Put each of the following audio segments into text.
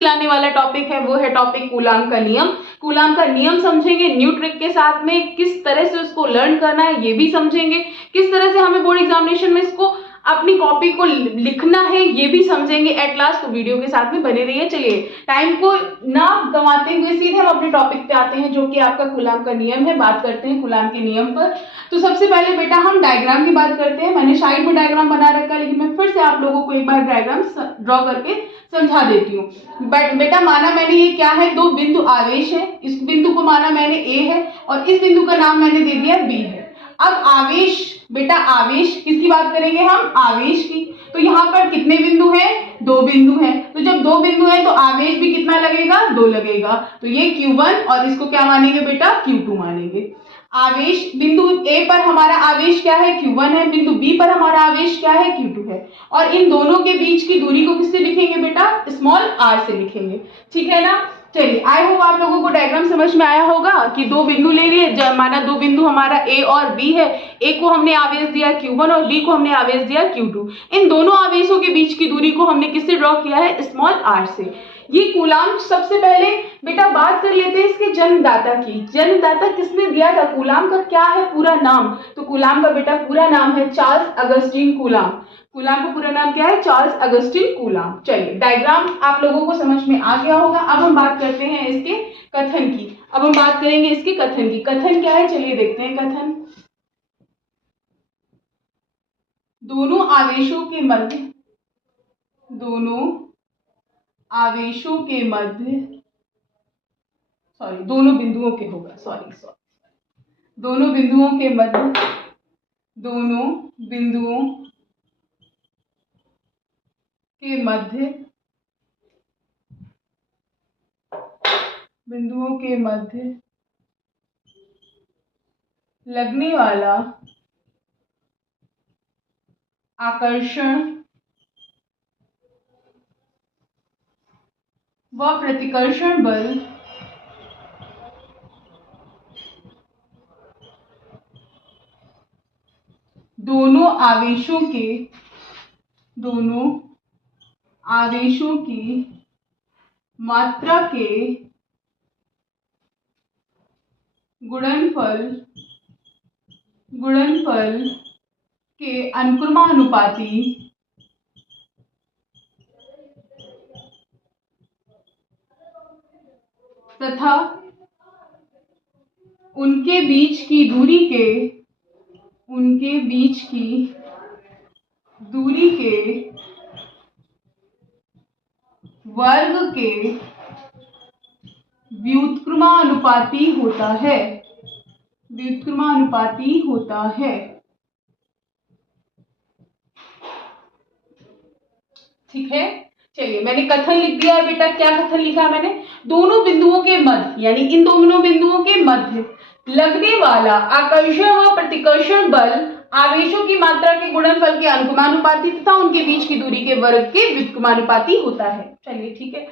लाने वाला टॉपिक है वो है टॉपिक कूलाम का नियम। कूलाम का नियम समझेंगे, न्यू ट्रिक के साथ में किस तरह से उसको लर्न करना है ये भी समझेंगे, किस तरह से हमें बोर्ड एग्जामिनेशन में इसको अपनी कॉपी को लिखना है ये भी समझेंगे एट लास्ट। तो वीडियो के साथ में बने रहिए। चलिए टाइम को ना गंवाते हुए सीधे हम अपने टॉपिक पे आते हैं जो कि आपका कूलाम का नियम है। बात करते हैं कूलाम के नियम पर। तो सबसे पहले बेटा हम डायग्राम की बात करते हैं। मैंने साइड में डायग्राम बना रखा है, लेकिन मैं फिर से आप लोगों को एक बार डायग्राम ड्रॉ करके समझा देती हूँ। बट बेटा माना मैंने ये क्या है, दो बिंदु आवेश है। इस बिंदु को माना मैंने ए है और इस बिंदु का नाम मैंने दे दिया बी है। अब आवेश, बेटा आवेश किसकी बात करेंगे हम, आवेश की। तो यहाँ पर कितने बिंदु हैं, दो बिंदु हैं। तो जब दो बिंदु हैं तो आवेश भी कितना लगेगा, दो लगेगा। तो ये Q1 और इसको क्या मानेंगे बेटा, Q2 मानेंगे। आवेश बिंदु ए पर हमारा आवेश क्या है, Q1 है। बिंदु बी पर हमारा आवेश क्या है, Q2 है। और इन दोनों के बीच की दूरी को किससे लिखेंगे बेटा, स्मॉल r से लिखेंगे। ठीक है ना। चलिए आई होप आप लोगों को डायग्राम समझ में आया होगा कि दो बिंदु ले लिए। माना दो बिंदु हमारा ए और बी है। ए को हमने आवेश दिया Q1 और बी को हमने आवेश दिया Q2। इन दोनों आवेशों के बीच की दूरी को हमने किससे ड्रॉ किया है, स्मॉल r से। ये कूलाम, सबसे पहले बेटा बात कर लेते हैं इसके जन्मदाता की। जन्मदाता किसने दिया था, कूलाम का क्या है पूरा नाम। तो कूलाम का बेटा पूरा नाम है चार्ल्स अगस्टिन कूलाम। कूलाम का पूरा नाम क्या है, चार्ल्स अगस्टिन कूलाम। चलिए डायग्राम आप लोगों को समझ में आ गया होगा। अब हम बात करते हैं इसके कथन की। अब हम बात करेंगे इसके कथन की। कथन क्या है, चलिए देखते हैं कथन। दोनों आवेशों के मध्य, दोनों आवेशों के मध्य, सॉरी दोनों बिंदुओं के होगा, सॉरी दोनों बिंदुओं के मध्य, दोनों बिंदुओं के मध्य, बिंदुओं के मध्य लगने वाला आकर्षण व प्रतिकर्षण बल दोनों आवेशों की मात्रा के गुणनफल के अनुक्रमानुपाती तथा उनके बीच की दूरी के वर्ग के व्युत्क्रमानुपाती होता है। ठीक है। चलिए मैंने कथन लिख दिया है बेटा। क्या कथन लिखा है मैंने, दोनों बिंदुओं के मध्य, यानी इन दोनों बिंदुओं के मध्य लगने वाला आकर्षण व प्रतिकर्षण बल आवेशों की मात्रा के गुणनफल के अनुक्रमानुपाती तथा उनके बीच की दूरी के वर्ग के व्युत्क्रमानुपाती होता है। चलिए ठीक है।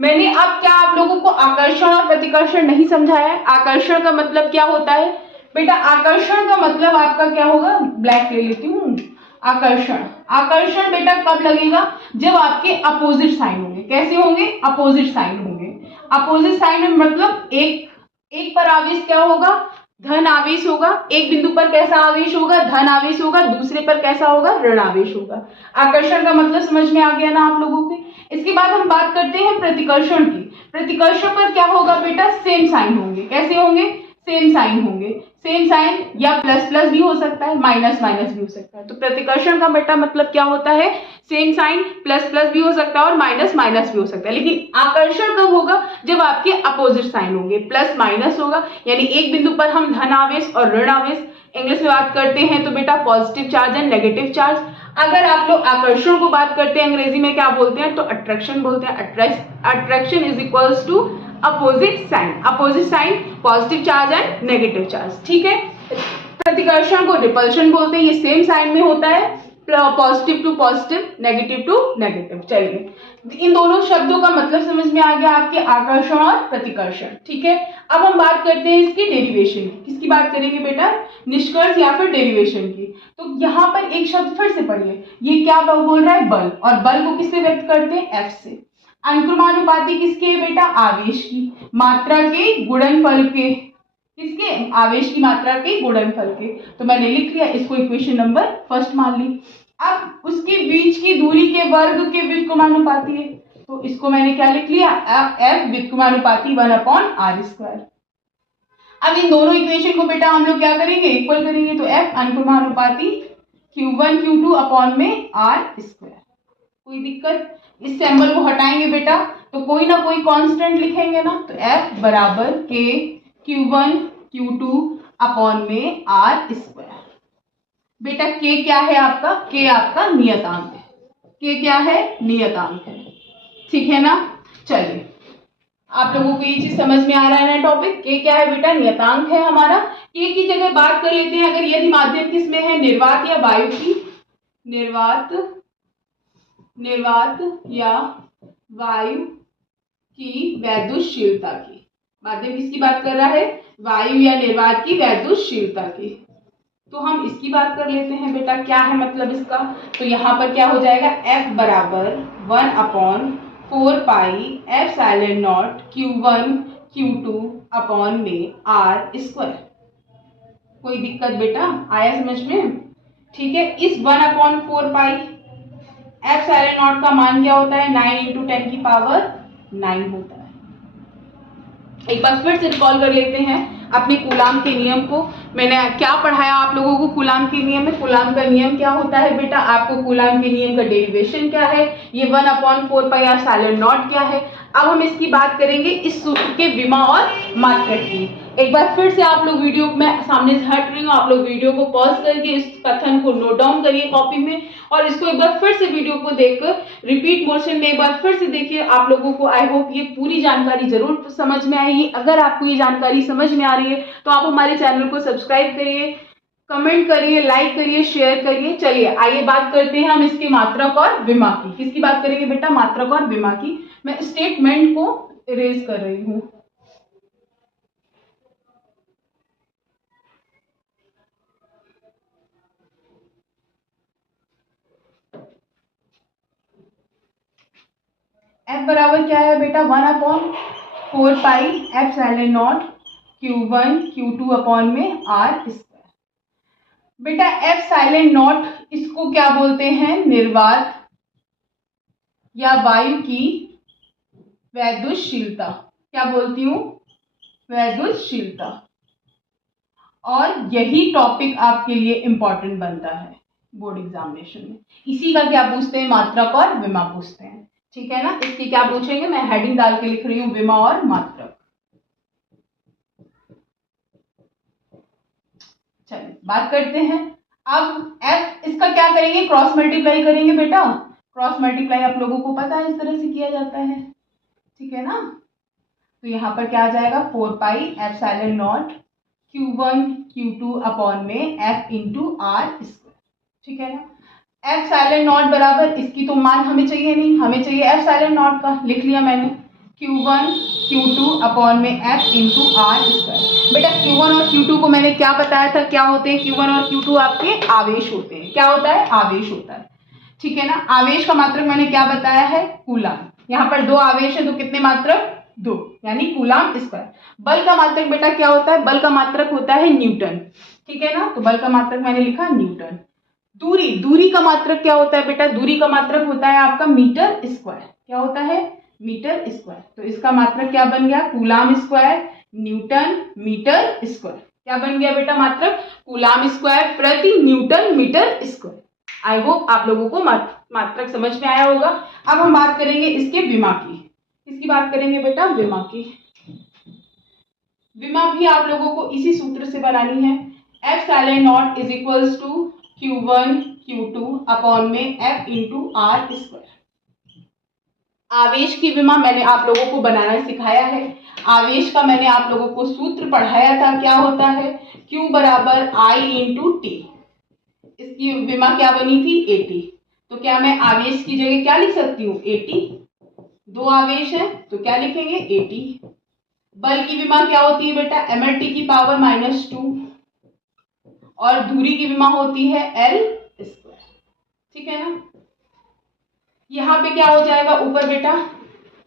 मैंने अब क्या आप लोगों को आकर्षण और प्रतिकर्षण नहीं समझाया है। आकर्षण का मतलब क्या होता है बेटा, आकर्षण का मतलब आपका क्या होगा, ब्लैक ले लेती हूँ। आकर्षण बेटा कब लगेगा, जब आपके अपोजिट साइन होंगे। कैसे होंगे, अपोजिट साइन होंगे। अपोजिट साइन में मतलब एक पर आवेश क्या होगा, धन आवेश होगा। एक बिंदु पर कैसा आवेश होगा, धन आवेश होगा। दूसरे पर कैसा होगा, ऋण आवेश होगा। आकर्षण का मतलब समझ में आ गया ना आप लोगों को। इसके बाद हम बात करते हैं प्रतिकर्षण की। प्रतिकर्षण पर क्या होगा बेटा, सेम साइन होंगे। कैसे होंगे, सेम साइन होंगे। सेम साइन या प्लस प्लस भी हो सकता है, माइनस माइनस भी हो सकता है। तो प्रतिकर्षण का बेटा मतलब क्या होता है, सेम साइन, प्लस प्लस भी हो सकता है और माइनस माइनस भी हो सकता है। लेकिन आकर्षण कब होगा, जब आपके अपोजिट साइन होंगे, प्लस माइनस होगा। यानी एक बिंदु पर हम धन आवेश और ऋण आवेश, इंग्लिश में बात करते हैं तो बेटा positive charge and negative charge. अगर आप लोग आकर्षण को बात करते हैं अंग्रेजी में क्या बोलते हैं, तो अट्रैक्शन बोलते हैं। Attraction is equals to opposite sign, positive charge and negative charge. ठीक है। प्रतिकर्षण को रिपल्शन बोलते हैं। ये सेम साइन में होता है, positive to positive, negative to negative. चलिए इन दोनों शब्दों का मतलब समझ में आ गया आपके, आकर्षण और प्रतिकर्षण। ठीक है। अब हम बात करते हैं इसकी डेरिवेशन की। किसकी बात करेंगे बेटा, निष्कर्ष या फिर डेरिवेशन की। तो यहाँ पर एक शब्द फिर से पढ़िए, ये क्या बोल रहा है, बल। और बल को किससे व्यक्त करते हैं, एफ से। अनुक्रमानुपाती किसके है बेटा? आवेश की मात्रा के गुणनफल के। किसके? आवेश की मात्रा के गुणनफल के। तो मैंने लिख लिया, इसको इक्वेशन नंबर फर्स्ट मान ली। अब उसके बीच की दूरी के वर्ग के व्युत्क्रमानुपाती है, तो इसको मैंने क्या लिख लिया? एफ व्युत्क्रमानुपाती 1/r²। अब इन दोनों इक्वेशन को बेटा हम लोग क्या करेंगे? इक्वल करेंगे। तो एफ अनुक्रमानुपाती Q1 Q2 अपॉन में r²। कोई दिक्कत? इस सिंबल को हटाएंगे बेटा तो कोई ना कोई कांस्टेंट लिखेंगे ना, तो F बराबर के Q1 Q2 अपॉन में r²। बेटा K क्या है आपका? K आपका नियतांक है। K क्या है? नियतांक है। ठीक है ना? चलिए, आप लोगों को ये चीज समझ में आ रहा है ना टॉपिक? K क्या है बेटा? नियतांक है हमारा। K की जगह बात कर लेते हैं, अगर यदि माध्यम किसमें है? निर्वात या वायु की? निर्वात या वायु की वैद्युतशीलता की। माध्यम किसकी बात कर रहा है? वायु या निर्वात की वैद्युतशीलता की। तो हम इसकी बात कर लेते हैं बेटा, क्या है मतलब इसका? तो यहाँ पर क्या हो जाएगा? F बराबर 1/4πε0 Q1 Q2 अपॉन में r²। कोई दिक्कत बेटा? आया समझ में? ठीक है, इस 1/4π ε0 का मान क्या होता है? 9 × 10⁹ होता है। एक बार फिर से रिकॉल कर लेते हैं अपने कूलाम के नियम को। मैंने क्या पढ़ाया आप लोगों को कूलाम के नियम में? कूलाम का नियम क्या होता है बेटा? आपको कूलाम के नियम का डेरिवेशन क्या है, ये 1/4πε0 क्या है। अब हम इसकी बात करेंगे इस सूत्र के विमा और मात्रक की। एक बार फिर से आप लोग वीडियो में सामने से हट रही हूँ, आप लोग वीडियो को पॉज करके इस कथन को नोट डाउन करिए कॉपी में, और इसको एक बार फिर से वीडियो को देखकर रिपीट मोशन में एक बार फिर से देखिए। आप लोगों को आई होप ये पूरी जानकारी जरूर समझ में आएगी। अगर आपको ये जानकारी समझ में आ रही है तो आप हमारे चैनल को सब्सक्राइब करिए, कमेंट करिए, लाइक करिए, शेयर करिए। चलिए आइए बात करते हैं हम इसके मात्रक और विमा की। किसकी बात करेंगे बेटा? मात्रक और विमा की। मैं स्टेटमेंट को इरेज कर रही हूँ। F बराबर क्या है बेटा? 1/4πε0 Q1 Q2 अपॉन में r²। बेटा ε0 इसको क्या बोलते हैं? निर्वात या वायु की वैद्युतशीलता। क्या बोलती हूँ? वैद्युतशीलता। और यही टॉपिक आपके लिए इंपॉर्टेंट बनता है बोर्ड एग्जामिनेशन में। इसी का क्या पूछते हैं? मात्रक और विमा पूछते हैं। ठीक है ना? इसकी क्या पूछेंगे? मैं हेडिंग डाल के लिख रही हूँ, विमा और मात्रक। चलिए बात करते हैं। अब F इसका क्या करेंगे? क्रॉस मल्टीप्लाई करेंगे बेटा। क्रॉस मल्टीप्लाई आप लोगों को पता है इस तरह से किया जाता है। ठीक है ना? तो यहाँ पर क्या आ जाएगा? 4πε0 Q1 Q2 अपॉन में F × r²। ठीक है ना? ε0 बराबर, इसकी तो मान हमें चाहिए नहीं, हमें चाहिए ε0 का। लिख लिया मैंने, Q1 Q2 अपॉन में F × r²। बेटा Q1 और Q2 को मैंने क्या बताया था? क्या होते हैं Q1 और Q2? आपके आवेश होते हैं। क्या होता है? आवेश होता है। ठीक है ना? आवेश का मात्रक मैंने क्या बताया है? कूलाम। यहाँ पर दो आवेश है तो कितने मात्रक? 2, यानी कूलाम स्क्वायर। बल का मात्रक बेटा क्या होता है? बल का मात्रक होता है न्यूटन। ठीक है ना? तो बल का मात्रक मैंने लिखा न्यूटन। दूरी का मात्रक क्या होता है बेटा? दूरी का मात्रक होता है आपका मीटर स्क्वायर। क्या होता है? Metre square. तो इसका मात्रक क्या बन गया? Coulomb square newton metre square. क्या बन गया बेटा मात्रक? कूलाम स्क्वायर प्रति newton metre square. I hope आप लोगों को मात्रक समझ में आया होगा। अब हम बात करेंगे इसके विमा की। किसकी बात करेंगे बेटा? विमा की। विमा भी आप लोगों को इसी सूत्र से बनानी है। ε0 is equals to Q1 Q2 upon में F × r²। आवेश की विमा मैंने आप लोगों को बनाना सिखाया है। आवेश का मैंने आप लोगों को सूत्र पढ़ाया था। क्या होता है? Q बराबर I × T। इसकी विमा क्या बनी थी? 80। तो क्या मैं आवेश की जगह क्या लिख सकती हूँ? 80। दो आवेश है तो क्या लिखेंगे? 80। बल की विमा क्या होती है बेटा? mRT⁻²। और दूरी की विमा होती है L²। ठीक है ना? यहाँ पे क्या हो जाएगा ऊपर बेटा?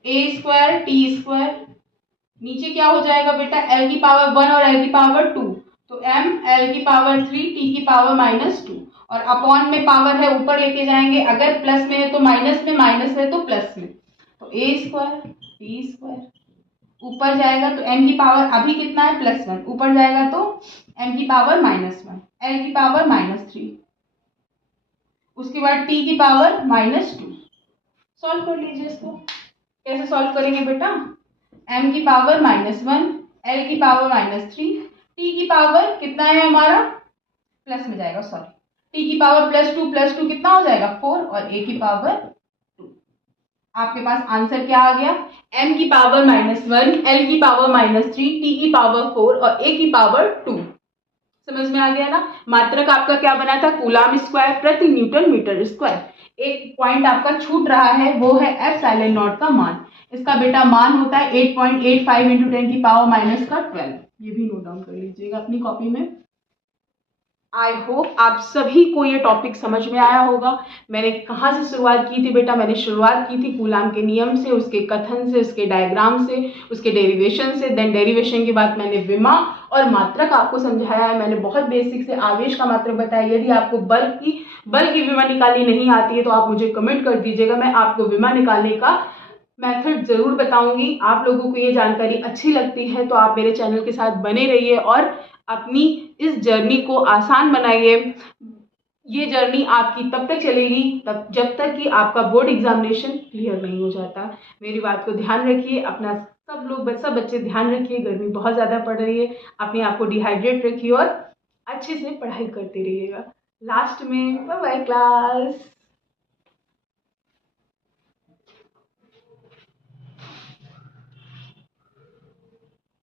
ए स्क्वायर टी स्क्वायर, नीचे क्या हो जाएगा बेटा, एल की पावर 1 और एल की पावर 2, तो एम एल की पावर 3 टी की पावर -2, और अपॉन में पावर है ऊपर लेके जाएंगे, अगर प्लस में है तो माइनस में, माइनस है तो प्लस में, तो ए स्क्वायर टी स्क्वायर, ऊपर जाएगा तो एम की पावर अभी कितना है +1, ऊपर जाएगा तो एम की पावर -1, एल की पावर -3, उसके बाद टी की पावर -2। सॉल्व कर लीजिए इसको। कैसे सॉल्व करेंगे बेटा, m की पावर -1, l की पावर -3, t की पावर कितना है हमारा, प्लस में जाएगा, सॉरी, t की पावर +2 कितना हो जाएगा 4, और a की पावर 2। आपके पास आंसर क्या आ गया, m की पावर -1, l की पावर -3, t की पावर 4 और a की पावर 2। समझ में आ गया ना। मात्रक आपका क्या बना था, कूलाम स्क्वायर प्रति न्यूटन मीटर स्क्वायर। एक पॉइंट आपका छूट रहा है, वो है एप्सिलॉन नॉट का मान। इसका बेटा मान होता है 8.85 × 10 की पावर -12। ये भी नोट डाउन कर लीजिएगा अपनी कॉपी में। आई होप आप सभी को ये टॉपिक समझ में आया होगा। मैंने कहाँ से शुरुआत की थी बेटा, मैंने शुरुआत की थी कूलाम के नियम से, उसके कथन से, उसके डायग्राम से, उसके डेरिवेशन से। देन डेरिवेशन के बाद मैंने विमा और मात्रक आपको समझाया है। मैंने बहुत बेसिक से आवेश का मात्रक बताया। यदि आपको बल की विमा निकालनी नहीं आती है तो आप मुझे कमेंट कर दीजिएगा, मैं आपको विमा निकालने का मेथड जरूर बताऊंगी। आप लोगों को ये जानकारी अच्छी लगती है तो आप मेरे चैनल के साथ बने रहिए और अपनी इस जर्नी को आसान बनाइए। ये जर्नी आपकी तब तक चलेगी तब जब तक कि आपका बोर्ड एग्जामिनेशन क्लियर नहीं हो जाता। मेरी बात को ध्यान रखिए, अपना सब बच्चे ध्यान रखिए। गर्मी बहुत ज़्यादा पड़ रही है, अपने आप को डिहाइड्रेट रखिए और अच्छे से पढ़ाई करते रहिएगा। लास्ट में बाय बाय क्लास।